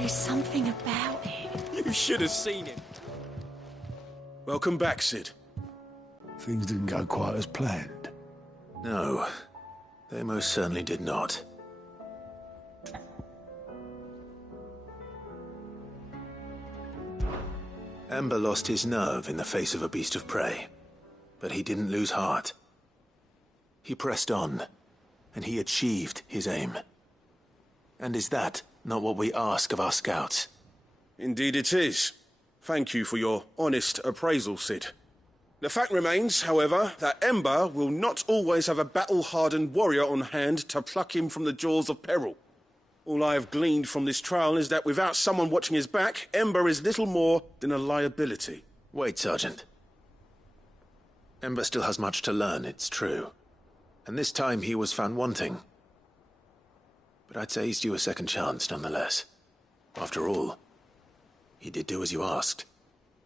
There's something about it. You should have seen him. Welcome back, Sid. Things didn't go quite as planned. No, they most certainly did not. Ember lost his nerve in the face of a beast of prey, but he didn't lose heart. He pressed on, and he achieved his aim. And is that not what we ask of our scouts? Indeed it is. Thank you for your honest appraisal, Sid. The fact remains, however, that Ember will not always have a battle-hardened warrior on hand to pluck him from the jaws of peril. All I have gleaned from this trial is that without someone watching his back, Ember is little more than a liability. Wait, Sergeant. Ember still has much to learn, it's true. And this time he was found wanting. But I'd say he's due a second chance, nonetheless. After all, he did do as you asked.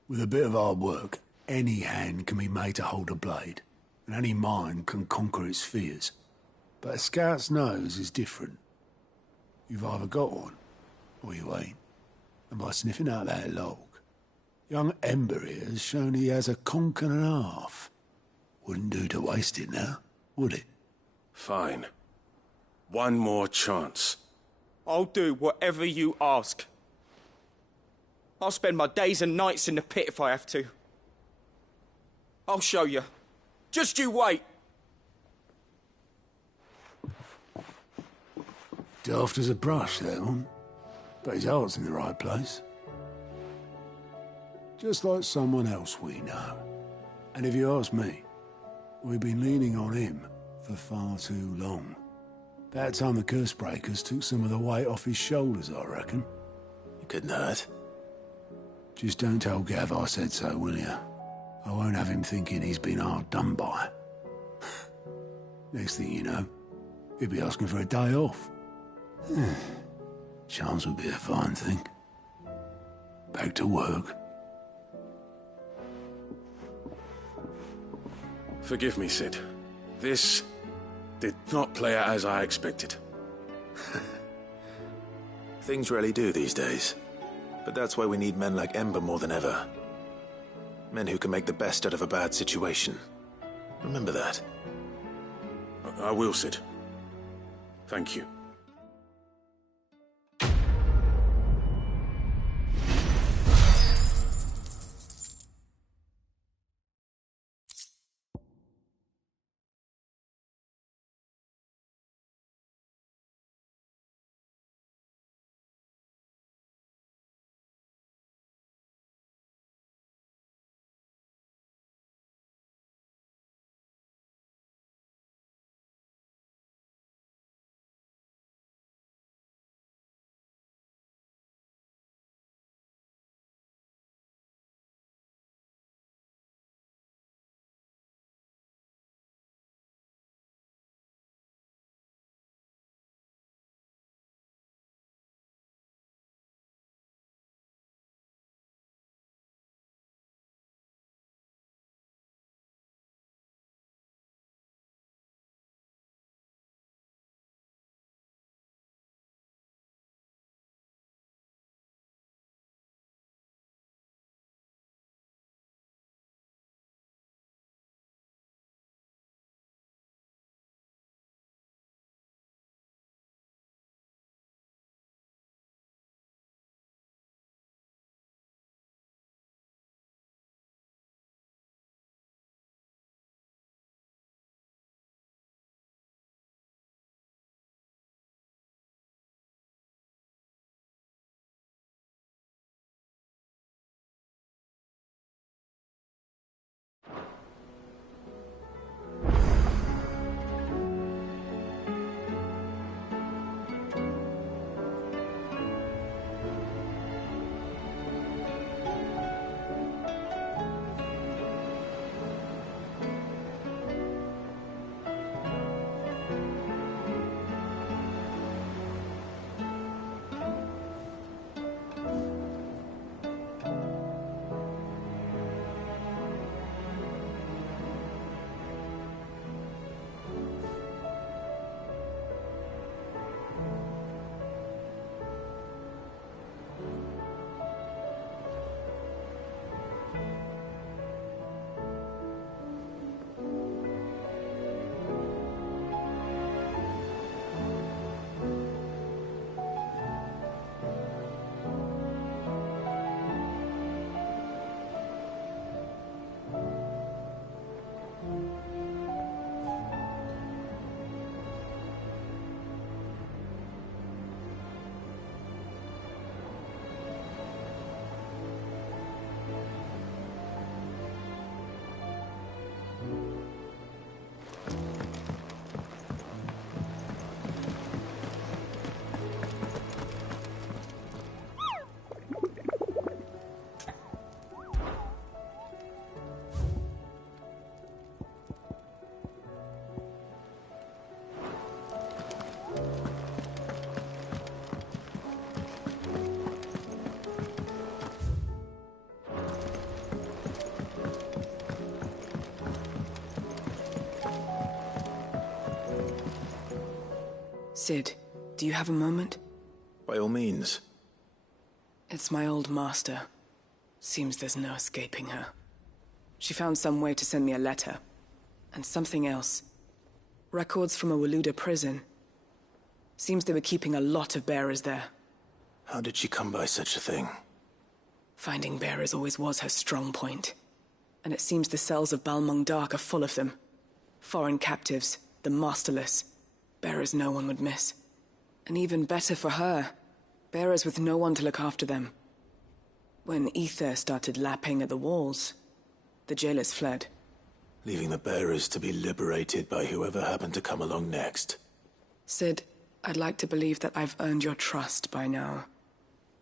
With a bit of hard work, any hand can be made to hold a blade, and any mind can conquer its fears. But a scout's nose is different. You've either got one, or you ain't. And by sniffing out that log, young Ember here has shown he has a conch and a half. Wouldn't do to waste it now, would it? Fine. One more chance. I'll do whatever you ask. I'll spend my days and nights in the pit if I have to. I'll show you. Just you wait. Daft as a brush, that one. But his heart's in the right place. Just like someone else we know. And if you ask me, we've been leaning on him for far too long. That time the curse breakers took some of the weight off his shoulders, I reckon. It couldn't hurt. Just don't tell Gav I said so, will you? I won't have him thinking he's been hard done by. Next thing you know, he'll be asking for a day off. Chance would be a fine thing. Back to work. Forgive me, Sid. This did not play out as I expected. Things rarely do these days. But that's why we need men like Ember more than ever. Men who can make the best out of a bad situation. Remember that. I will, Sid. Thank you. Sid, do you have a moment? By all means. It's my old master. Seems there's no escaping her. She found some way to send me a letter. And something else. Records from a Waluda prison. Seems they were keeping a lot of bearers there. How did she come by such a thing? Finding bearers always was her strong point. And it seems the cells of Balmung Dark are full of them. Foreign captives, the masterless. Bearers no one would miss. And even better for her, bearers with no one to look after them. When ether started lapping at the walls, the jailers fled. Leaving the bearers to be liberated by whoever happened to come along next. Sid, I'd like to believe that I've earned your trust by now.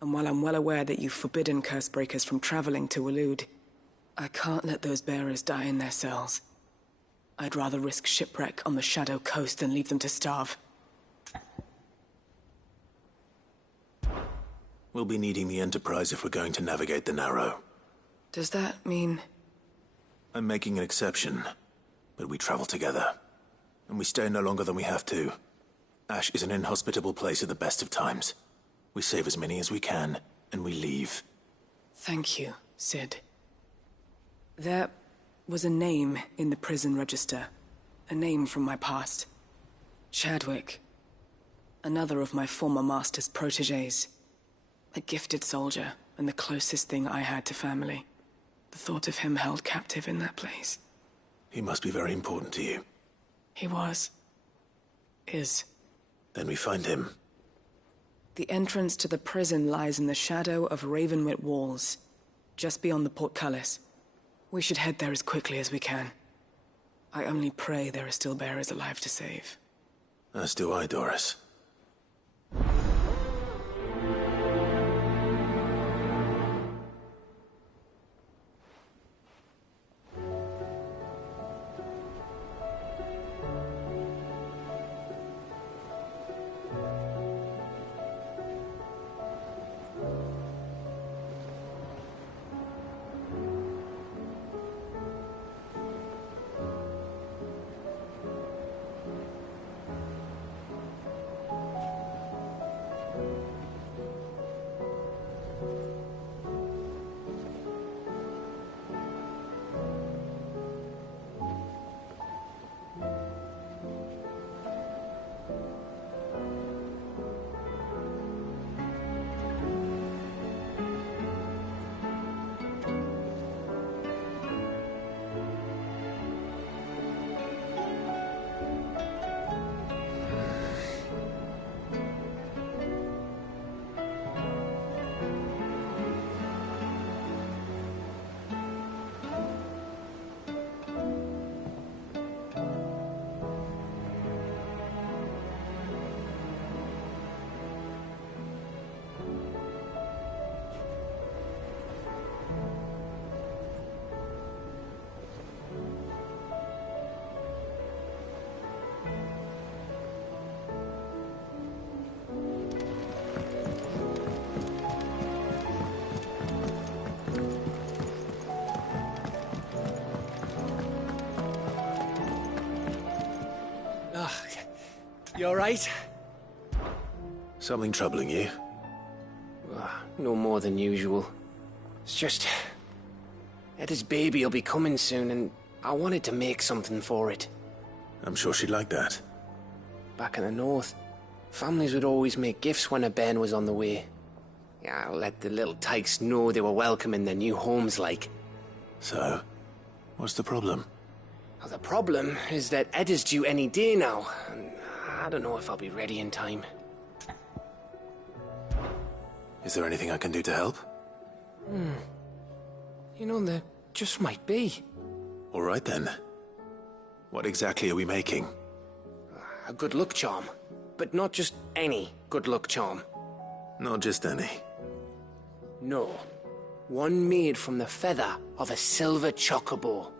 And while I'm well aware that you've forbidden Cursebreakers from traveling to Waloed, I can't let those bearers die in their cells. I'd rather risk shipwreck on the Shadow Coast than leave them to starve. We'll be needing the Enterprise if we're going to navigate the Narrow. Does that mean... I'm making an exception, but we travel together. And we stay no longer than we have to. Ash is an inhospitable place at the best of times. We save as many as we can, and we leave. Thank you, Sid. There was a name in the prison register. A name from my past. Chadwick. Another of my former master's protégés. A gifted soldier, and the closest thing I had to family. The thought of him held captive in that place. He must be very important to you. He was. Is. Then we find him. The entrance to the prison lies in the shadow of Ravenwit Walls, just beyond the portcullis. We should head there as quickly as we can. I only pray there are still bearers alive to save. As do I, Doris. You alright? Something troubling you? No more than usual. It's just... Eda's baby will be coming soon, and I wanted to make something for it. I'm sure she'd like that. Back in the north, families would always make gifts when a bairn was on the way. Yeah, let the little tykes know they were welcome in their new homes, like. So, what's the problem? Well, the problem is that Eda's due any day now, and I don't know if I'll be ready in time. Is there anything I can do to help? You know, there just might be. All right then. What exactly are we making? A good luck charm. But not just any good luck charm. Not just any. No. One made from the feather of a silver chocobo.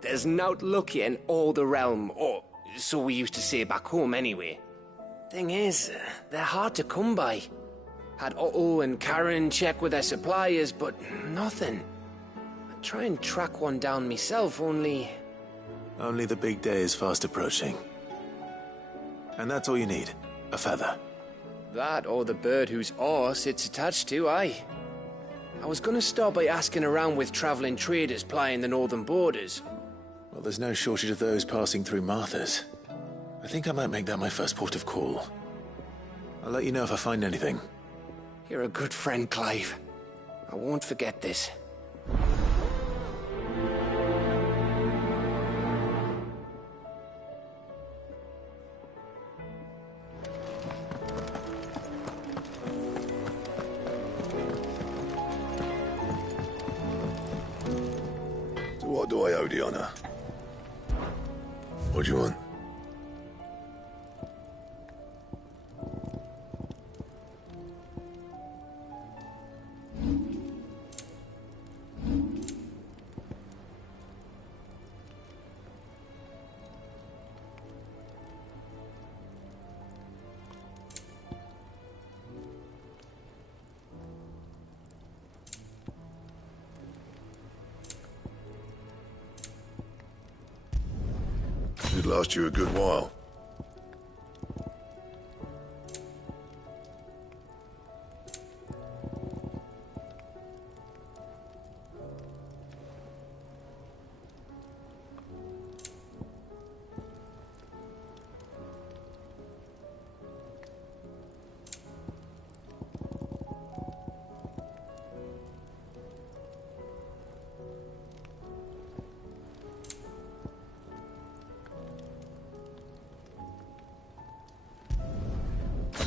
There's naught luckier in all the realm, or so we used to say back home anyway. Thing is, they're hard to come by. Had Otto and Karen check with their suppliers, but nothing. I'd try and track one down myself, only... Only the big day is fast approaching. And that's all you need. A feather. That or the bird whose horse it's attached to, aye. I was gonna start by asking around with traveling traders plying the northern borders. Well, there's no shortage of those passing through Martha's. I think I might make that my first port of call. I'll let you know if I find anything. You're a good friend, Clive. I won't forget this. So what do I owe the honor? What do you want? Should last you a good while.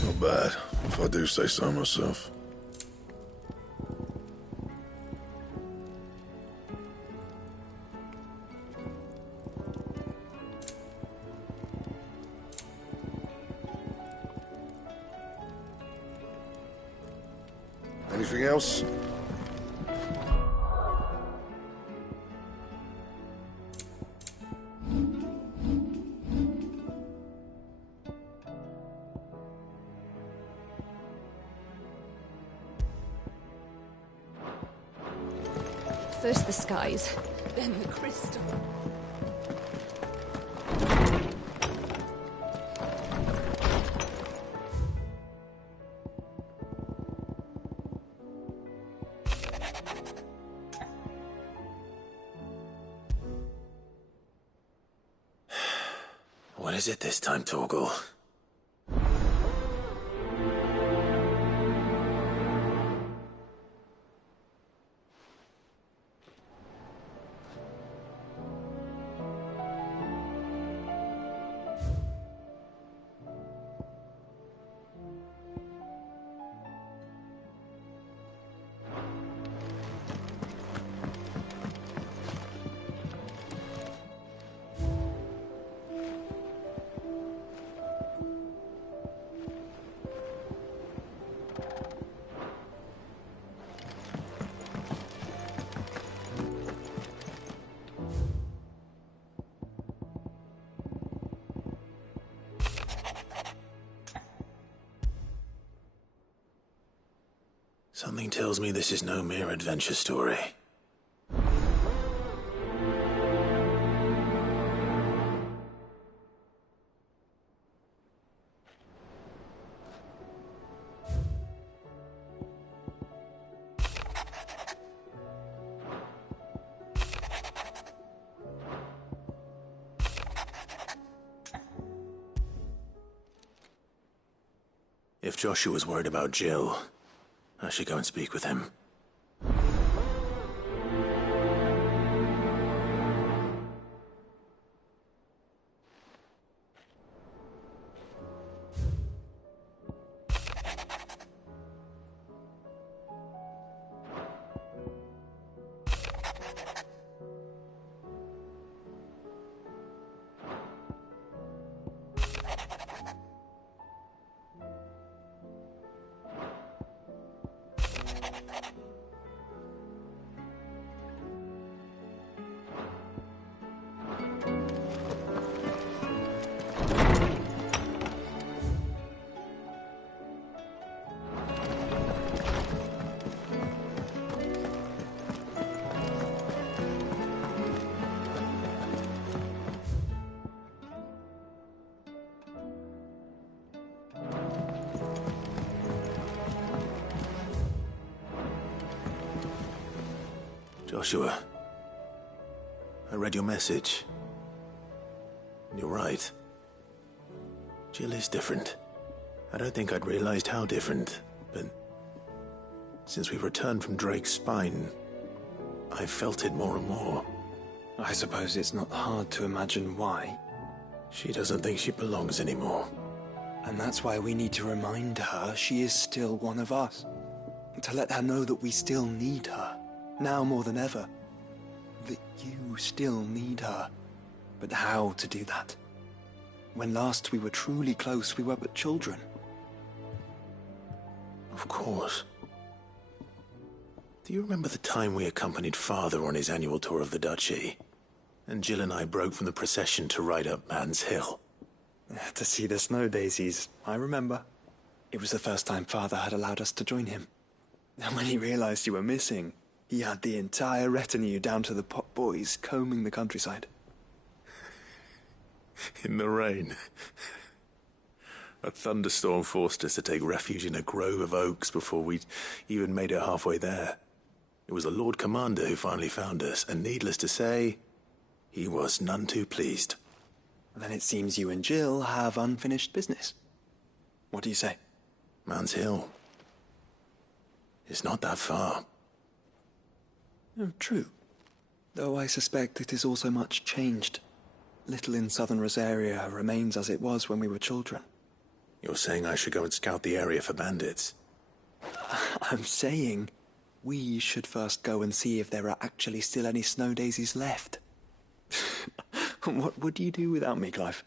Not bad, if I do say so myself. Anything else? First the skies, then the crystal. What is it this time, Torgal? Something tells me this is no mere adventure story. If Joshua's worried about Jill, I should go and speak with him. Joshua, I read your message. You're right. Jill is different. I don't think I'd realized how different, but since we returned from Drake's spine, I've felt it more and more. I suppose it's not hard to imagine why. She doesn't think she belongs anymore. And that's why we need to remind her she is still one of us. To let her know that we still need her, now more than ever. That you still need her. But how to do that? When last we were truly close, we were but children. Of course. Do you remember the time we accompanied Father on his annual tour of the Duchy? And Jill and I broke from the procession to ride up Man's Hill. To see the snow daisies, I remember. It was the first time Father had allowed us to join him. And when he realized you were missing, he had the entire retinue down to the pot boys combing the countryside. In the rain. A thunderstorm forced us to take refuge in a grove of oaks before we'd even made it halfway there. It was the Lord Commander who finally found us, and needless to say, he was none too pleased. Then it seems you and Jill have unfinished business. What do you say? Man's Hill. It's not that far. Oh, true. Though I suspect it is also much changed. Little in southern Rosaria remains as it was when we were children. You're saying I should go and scout the area for bandits? I'm saying we should first go and see if there are actually still any snow daisies left. What would you do without me, Clive?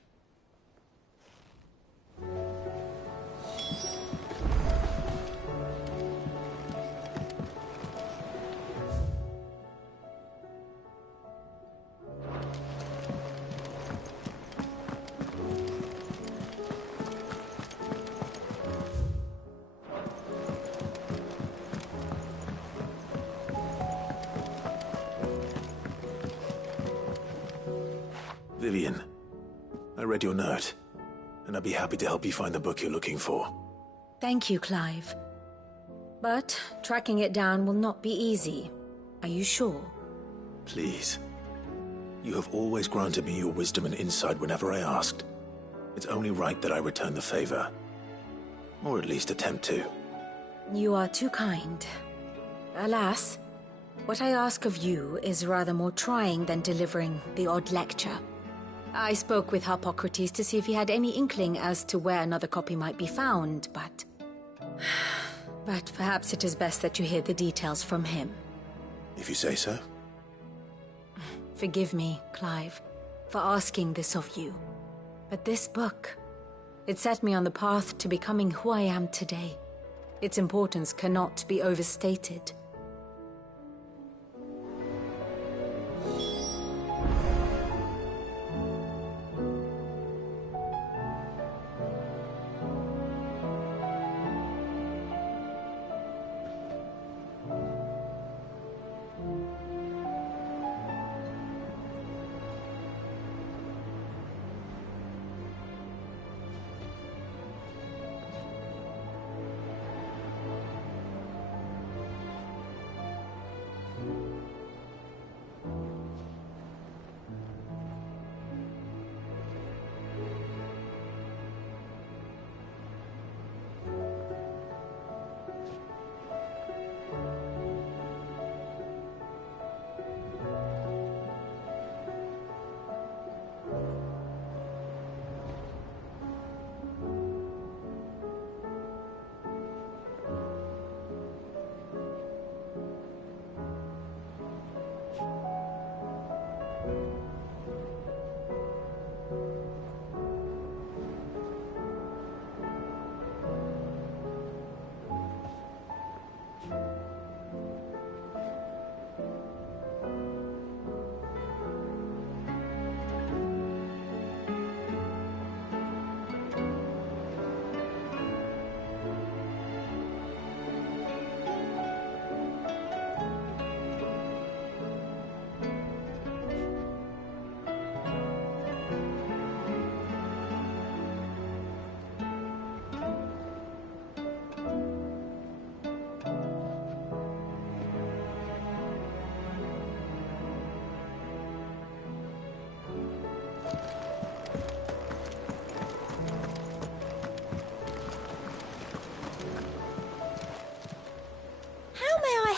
Vivian, I read your note, and I'd be happy to help you find the book you're looking for. Thank you, Clive. But tracking it down will not be easy. Are you sure? Please. You have always granted me your wisdom and insight whenever I asked. It's only right that I return the favor. Or at least attempt to. You are too kind. Alas, what I ask of you is rather more trying than delivering the odd lecture. I spoke with Harpocrates to see if he had any inkling as to where another copy might be found, but... But perhaps it is best that you hear the details from him. If you say so. Forgive me, Clive, for asking this of you. But this book, it set me on the path to becoming who I am today. Its importance cannot be overstated.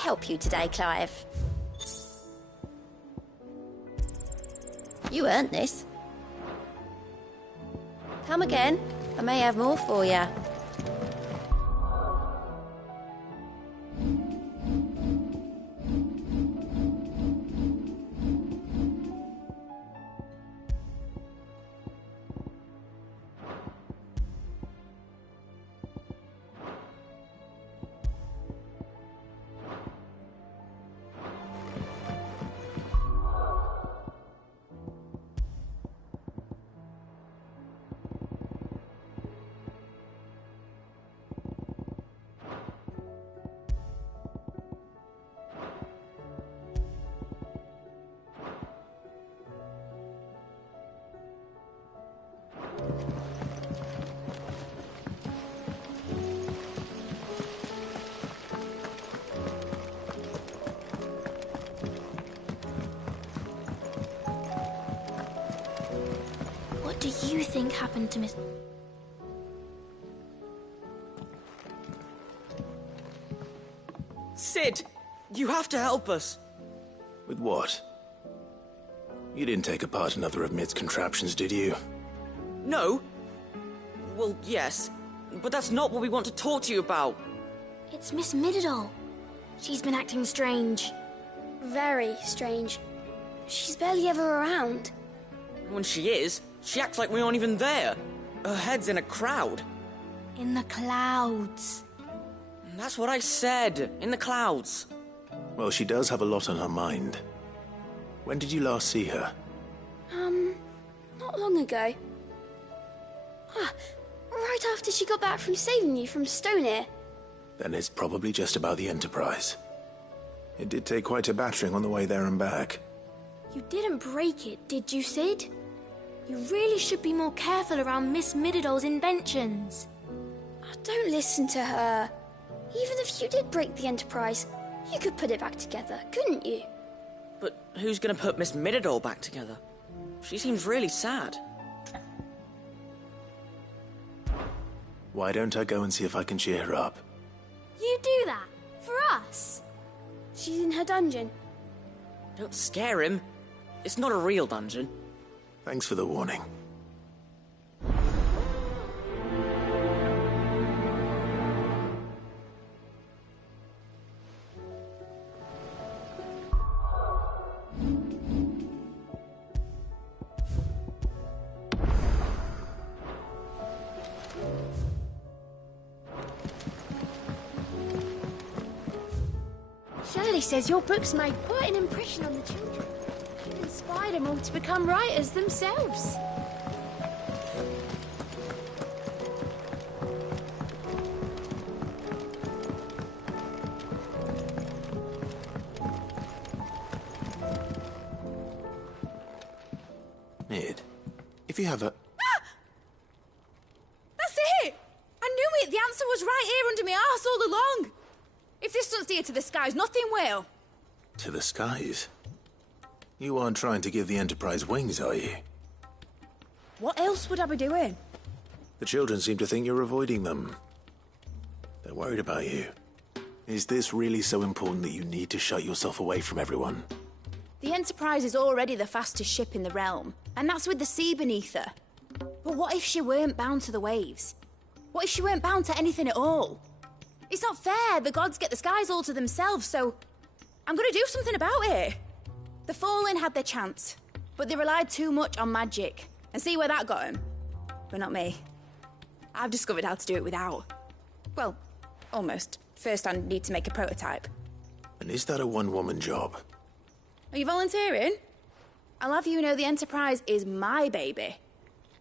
help you today, Clive? You earned this. Come again. I may have more for you. What do you think happened to Miss... Sid, you have to help us. With what? You didn't take apart another of Mid's contraptions, did you? No. Well, yes. But that's not what we want to talk to you about. It's Miss Mididol. She's been acting strange. Very strange. She's barely ever around. When she is, she acts like we aren't even there. Her head's in a crowd. In the clouds. That's what I said. In the clouds. Well, she does have a lot on her mind. When did you last see her? Not long ago. Right after she got back from saving you from Stoneir. Then it's probably just about the Enterprise. It did take quite a battering on the way there and back. You didn't break it, did you, Sid? You really should be more careful around Miss Mididol's inventions. Oh, don't listen to her. Even if you did break the Enterprise, you could put it back together, couldn't you? But who's gonna put Miss Mididol back together? She seems really sad. Why don't I go and see if I can cheer her up? You do that? For us? She's in her dungeon. Don't scare him. It's not a real dungeon. Thanks for the warning. Shirley says your books made quite an impression on the children. It inspired them all to become writers themselves. Mid, if you have a... That's it! I knew it! The answer was right here under my arse all along! If this doesn't steer to the skies, nothing will. To the skies? You aren't trying to give the Enterprise wings, are you? What else would I be doing? The children seem to think you're avoiding them. They're worried about you. Is this really so important that you need to shut yourself away from everyone? The Enterprise is already the fastest ship in the realm, and that's with the sea beneath her. But what if she weren't bound to the waves? What if she weren't bound to anything at all? It's not fair. The gods get the skies all to themselves, so I'm gonna do something about it. The Fallen had their chance, but they relied too much on magic. And see where that got them? But not me. I've discovered how to do it without. Well, almost. First I need to make a prototype. And is that a one-woman job? Are you volunteering? I'll have you know the Enterprise is my baby.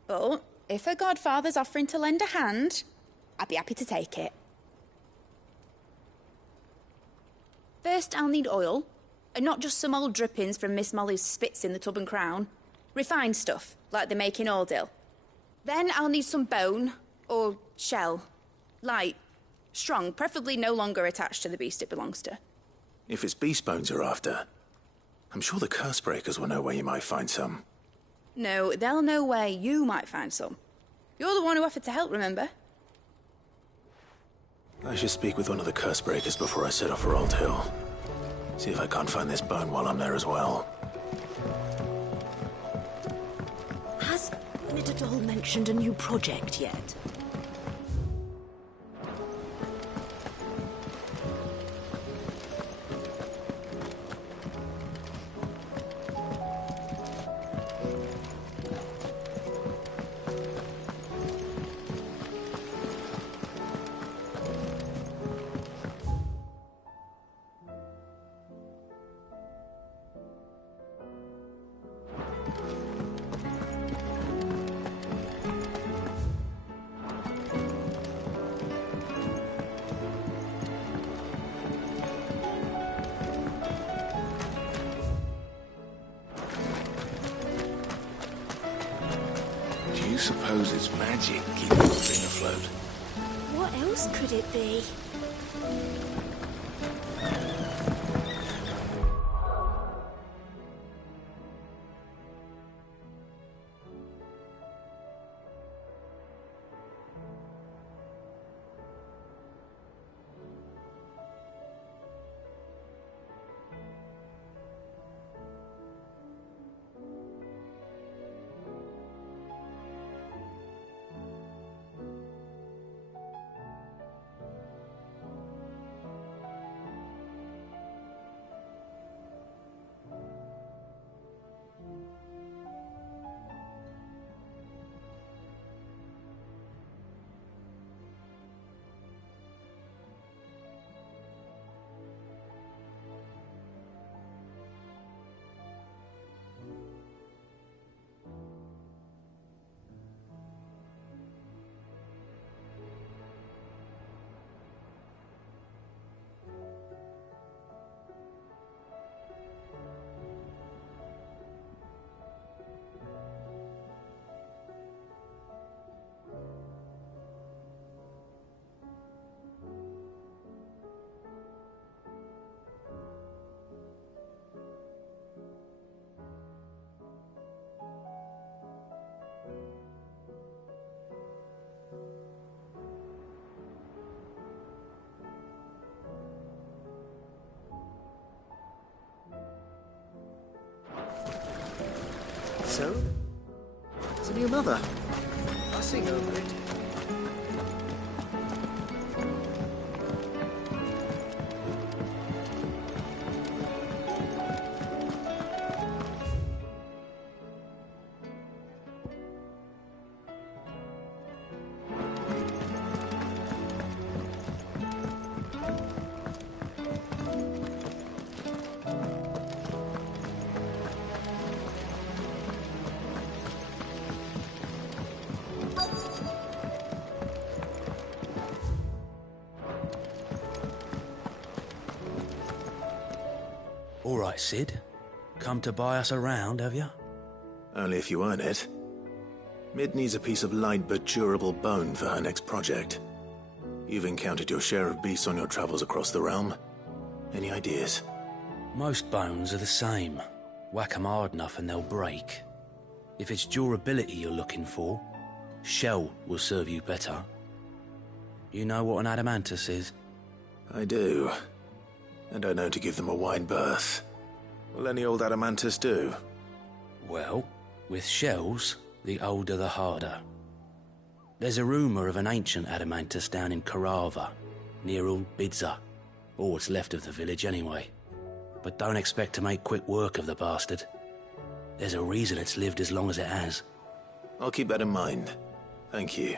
But if her godfather's offering to lend a hand, I'd be happy to take it. First, I'll need oil, and not just some old drippings from Miss Molly's spits in the Tub and Crown. Refined stuff, like they make in Ordil. Then I'll need some bone, or shell. Light, strong, preferably no longer attached to the beast it belongs to. If it's beast bones you're after, I'm sure the curse breakers will know where you might find some. No, they'll know where you might find some. You're the one who offered to help, remember? I should speak with one of the curse breakers before I set off for Old Hill. See if I can't find this bone while I'm there as well. Has Nitterdol mentioned a new project yet? Do you suppose it's magic keeping the thing afloat? What else could it be? So? It's a new mother. Fussing over it. All right, Sid. Come to buy us around, have you? Only if you earn it. Mid needs a piece of light but durable bone for her next project. You've encountered your share of beasts on your travels across the realm. Any ideas? Most bones are the same. Whack 'em hard enough and they'll break. If it's durability you're looking for, shell will serve you better. You know what an adamantus is? I do. And I know to give them a wide berth. Will any old adamantus do? Well, with shells, the older the harder. There's a rumour of an ancient adamantus down in Karava, near Old Bidza, or what's left of the village anyway. But don't expect to make quick work of the bastard. There's a reason it's lived as long as it has. I'll keep that in mind. Thank you.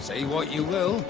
Say what you will.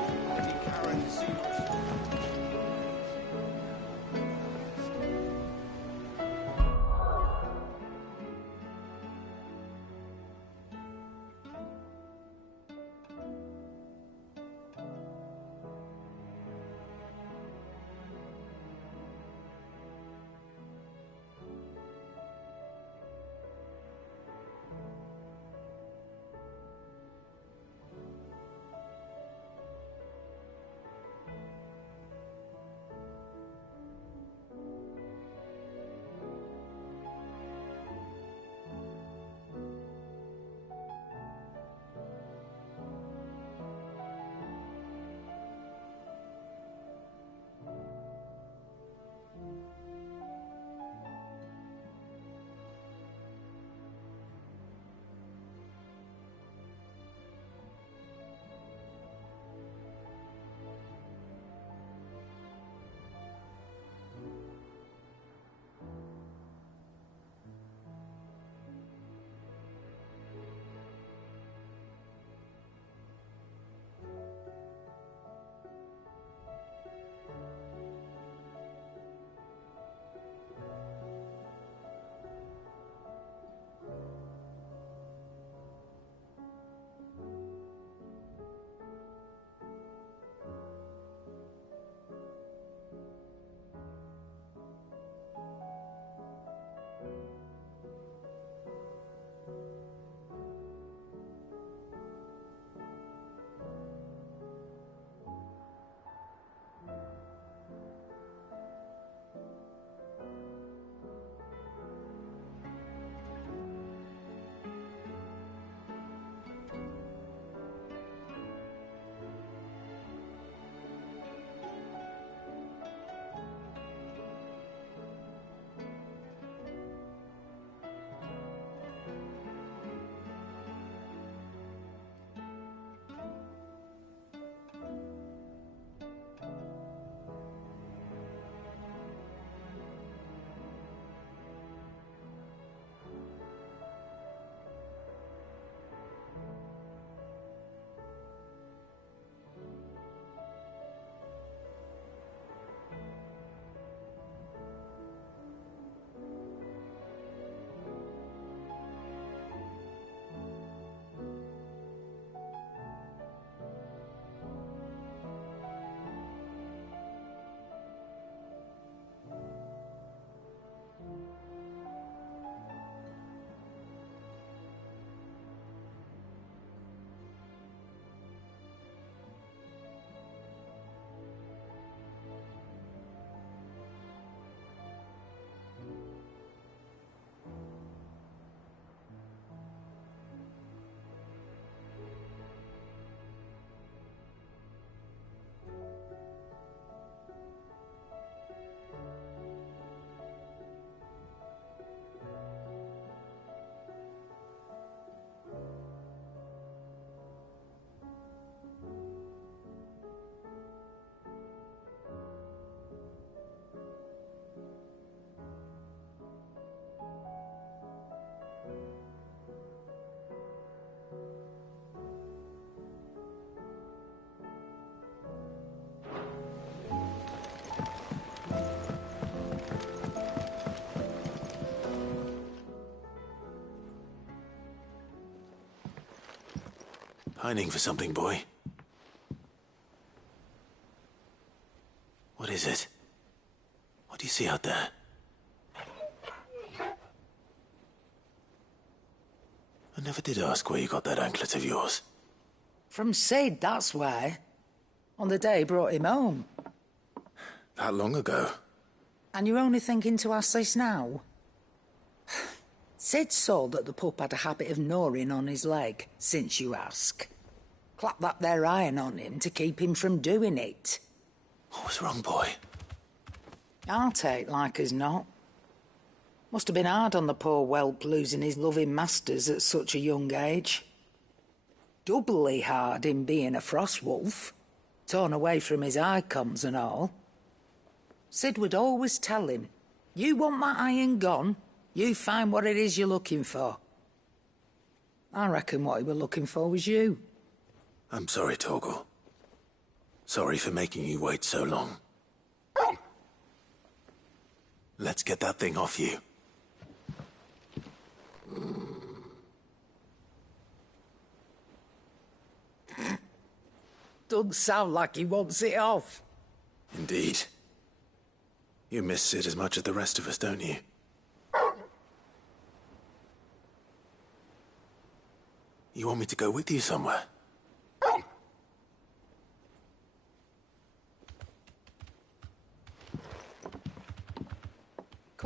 Pining for something, boy? What is it? What do you see out there? I never did ask where you got that anklet of yours. From Sid, that's why. On the day he brought him home. That long ago? And you're only thinking to ask this now? Sid saw that the pup had a habit of gnawing on his leg, since you ask. Clap that there iron on him to keep him from doing it. What was wrong, boy? I'll take like as not. Must have been hard on the poor whelp losing his loving masters at such a young age. Doubly hard in being a frost wolf, torn away from his icons and all. Sid would always tell him, you want that iron gone, you find what it is you're looking for. I reckon what he were looking for was you. I'm sorry, Torgal. Sorry for making you wait so long. Let's get that thing off you. Doesn't sound like he wants it off. Indeed. You miss Sid as much as the rest of us, don't you? You want me to go with you somewhere?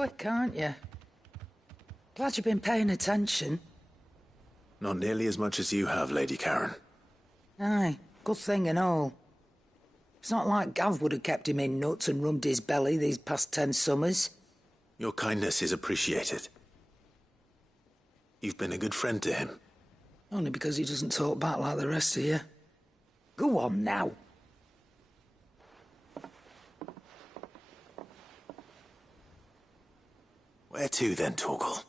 Quick, aren't you? Glad you've been paying attention. Not nearly as much as you have, Lady Karen. Aye, good thing and all. It's not like Gav would have kept him in nuts and rubbed his belly these past 10 summers. Your kindness is appreciated. You've been a good friend to him. Only because he doesn't talk back like the rest of you. Go on now. Where to then, Torgal?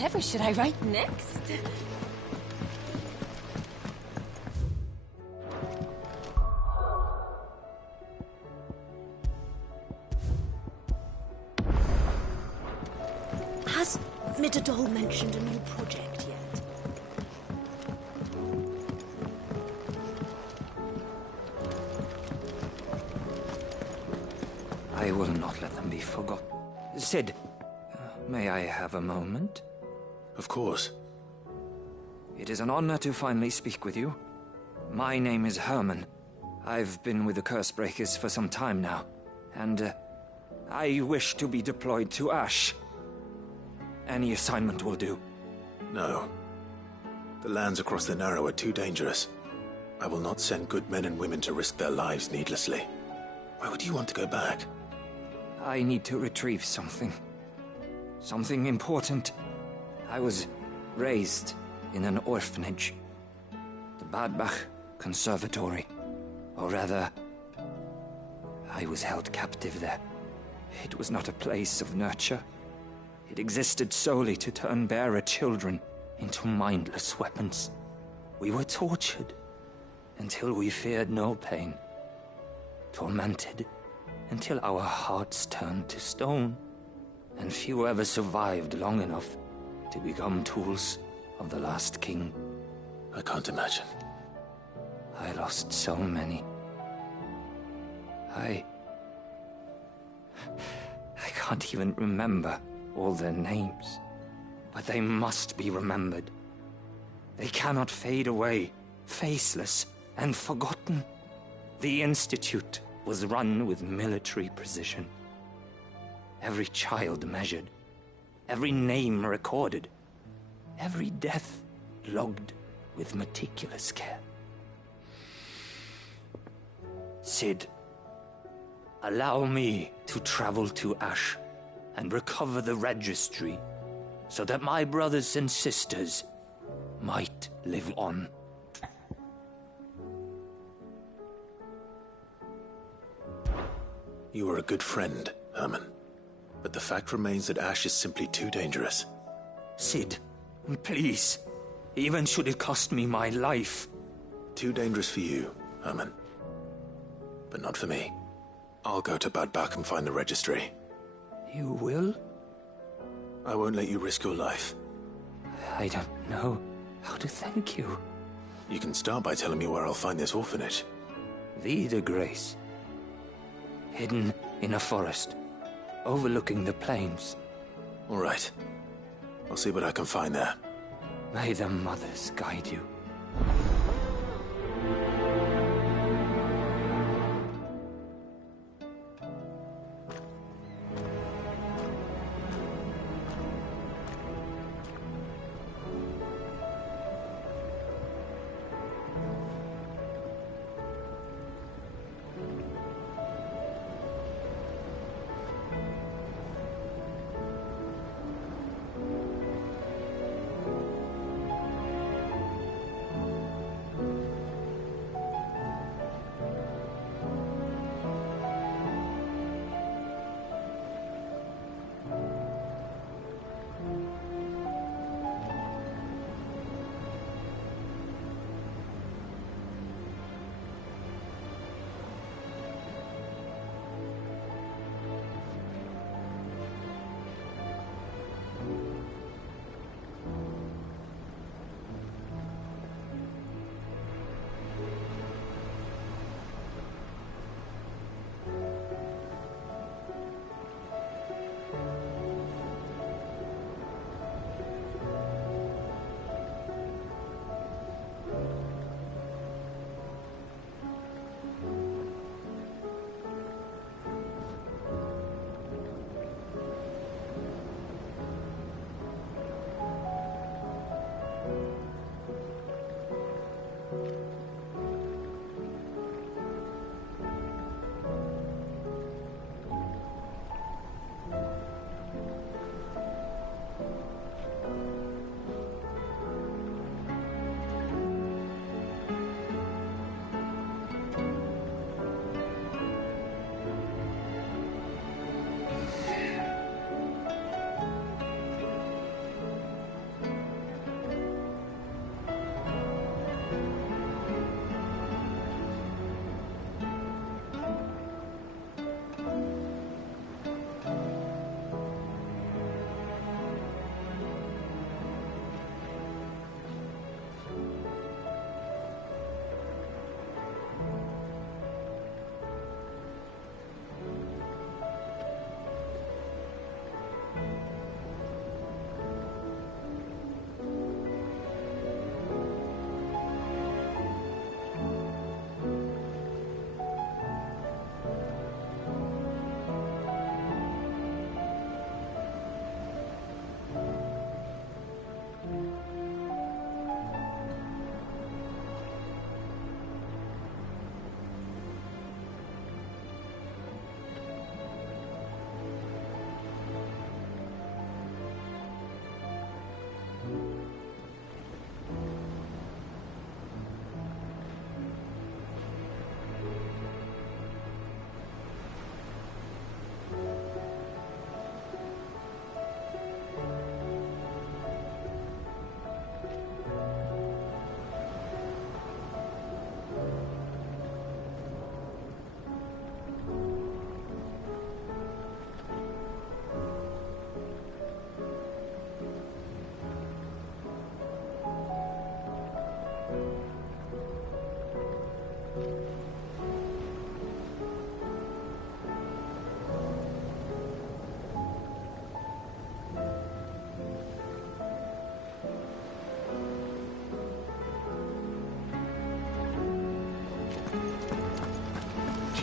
Whatever should I write next? Has Mitterdol mentioned a new project yet? I will not let them be forgotten. Sid, may I have a moment? Of course. It is an honor to finally speak with you. My name is Herman. I've been with the Cursebreakers for some time now, and I wish to be deployed to Ash. Any assignment will do. No. The lands across the Narrow are too dangerous. I will not send good men and women to risk their lives needlessly. Why would you want to go back? I need to retrieve something. Something important. I was raised in an orphanage. The Badbach Conservatory. Or rather, I was held captive there. It was not a place of nurture. It existed solely to turn bearer children into mindless weapons. We were tortured until we feared no pain. Tormented until our hearts turned to stone, and few ever survived long enough to become tools of the last king. I can't imagine. I lost so many. I can't even remember all their names, but they must be remembered. They cannot fade away, faceless and forgotten. The Institute was run with military precision. Every child measured, every name recorded, every death logged with meticulous care. Sid, allow me to travel to Ash and recover the registry so that my brothers and sisters might live on. You were a good friend, Herman. But the fact remains that Ash is simply too dangerous. Sid, please. Even should it cost me my life. Too dangerous for you, Herman. But not for me. I'll go to Badbach and find the registry. You will? I won't let you risk your life. I don't know how to thank you. You can start by telling me where I'll find this orphanage. Vida Grace. Hidden in a forest, overlooking the plains. All right. I'll see what I can find there. May the mothers guide you.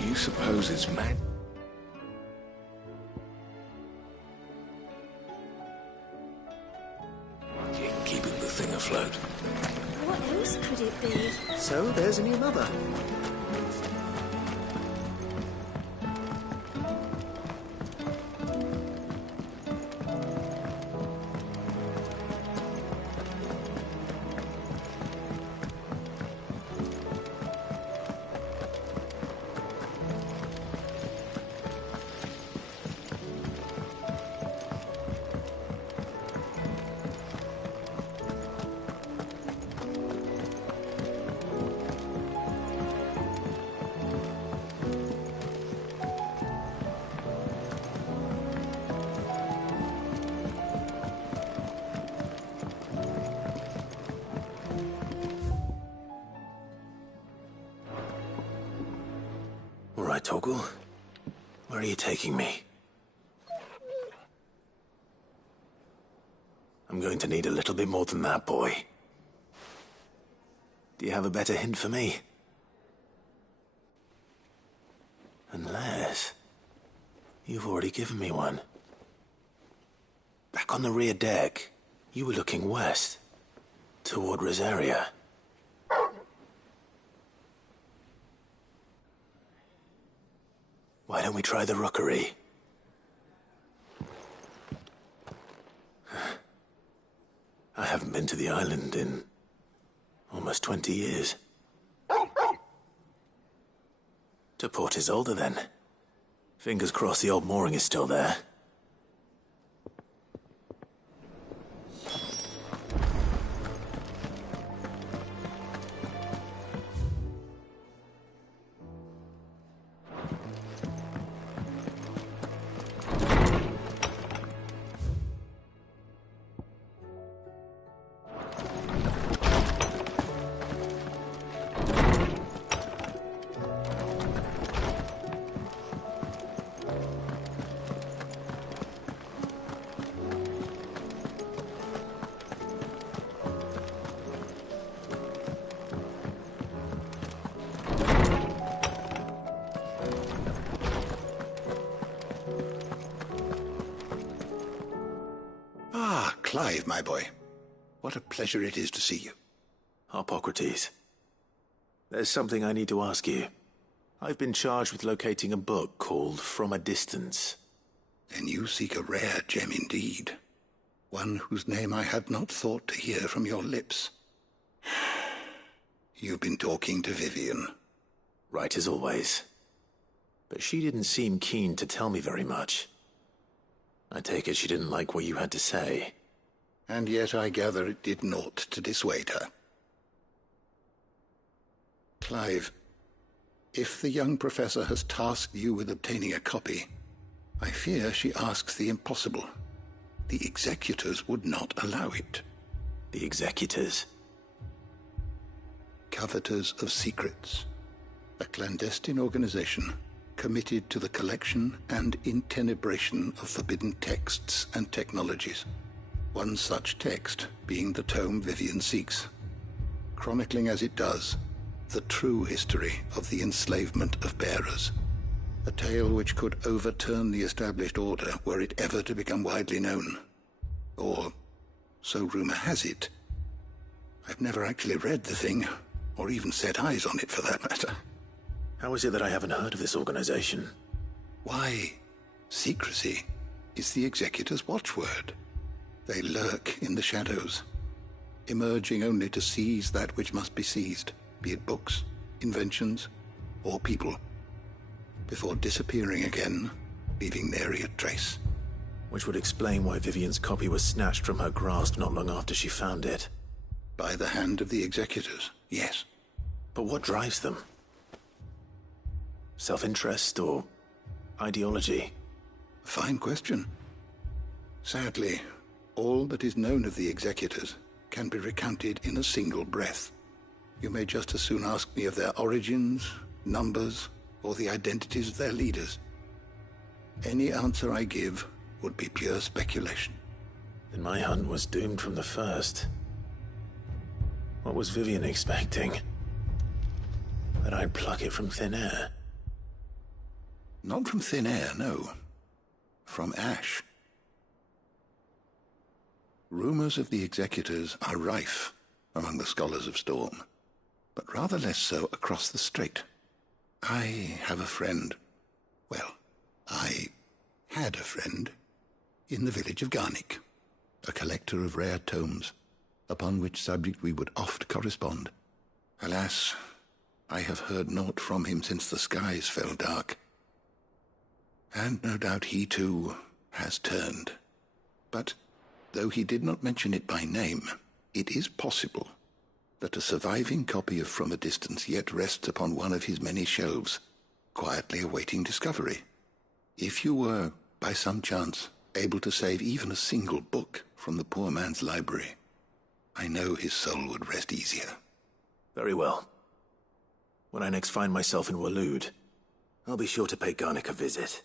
you suppose it's mad? Keeping the thing afloat. What else could it be? So there's a new mother. All right, Torgal. Where are you taking me? I'm going to need a little bit more than that, boy. Do you have a better hint for me? Unless... you've already given me one. Back on the rear deck, you were looking west, toward Rosaria. Why don't we try the rookery? I haven't been to the island in almost 20 years. To Port Isolde, then. Fingers crossed the old mooring is still there. Clive, my boy. What a pleasure it is to see you. Harpocrates. There's something I need to ask you. I've been charged with locating a book called From a Distance. Then you seek a rare gem indeed. One whose name I had not thought to hear from your lips. You've been talking to Vivian. Right as always. But she didn't seem keen to tell me very much. I take it she didn't like what you had to say. And yet I gather it did naught to dissuade her. Clive, if the young professor has tasked you with obtaining a copy, I fear she asks the impossible. The executors would not allow it. The executors? Coveters of Secrets. A clandestine organization committed to the collection and intenebration of forbidden texts and technologies. One such text being the tome Vivian seeks, chronicling as it does the true history of the enslavement of bearers. A tale which could overturn the established order were it ever to become widely known. Or, so rumor has it. I've never actually read the thing, or even set eyes on it for that matter. How is it that I haven't heard of this organization? Why, secrecy is the executor's watchword. They lurk in the shadows, emerging only to seize that which must be seized, be it books, inventions, or people, before disappearing again, leaving nary a trace. Which would explain why Vivian's copy was snatched from her grasp not long after she found it. By the hand of the executors, yes. But what drives them? Self-interest or ideology? Fine question. Sadly, all that is known of the executors can be recounted in a single breath. You may just as soon ask me of their origins, numbers, or the identities of their leaders. Any answer I give would be pure speculation. Then my hunt was doomed from the first. What was Vivian expecting? That I'd pluck it from thin air? Not from thin air, no. From ash. Rumors of the executors are rife among the scholars of Storm, but rather less so across the strait. I have a friend. Well, I had a friend in the village of Garnick, a collector of rare tomes, upon which subject we would oft correspond. Alas, I have heard naught from him since the skies fell dark. And no doubt he too has turned. But though he did not mention it by name, it is possible that a surviving copy of From a Distance yet rests upon one of his many shelves, quietly awaiting discovery. If you were, by some chance, able to save even a single book from the poor man's library, I know his soul would rest easier. Very well. When I next find myself in Waloed, I'll be sure to pay Garnick a visit.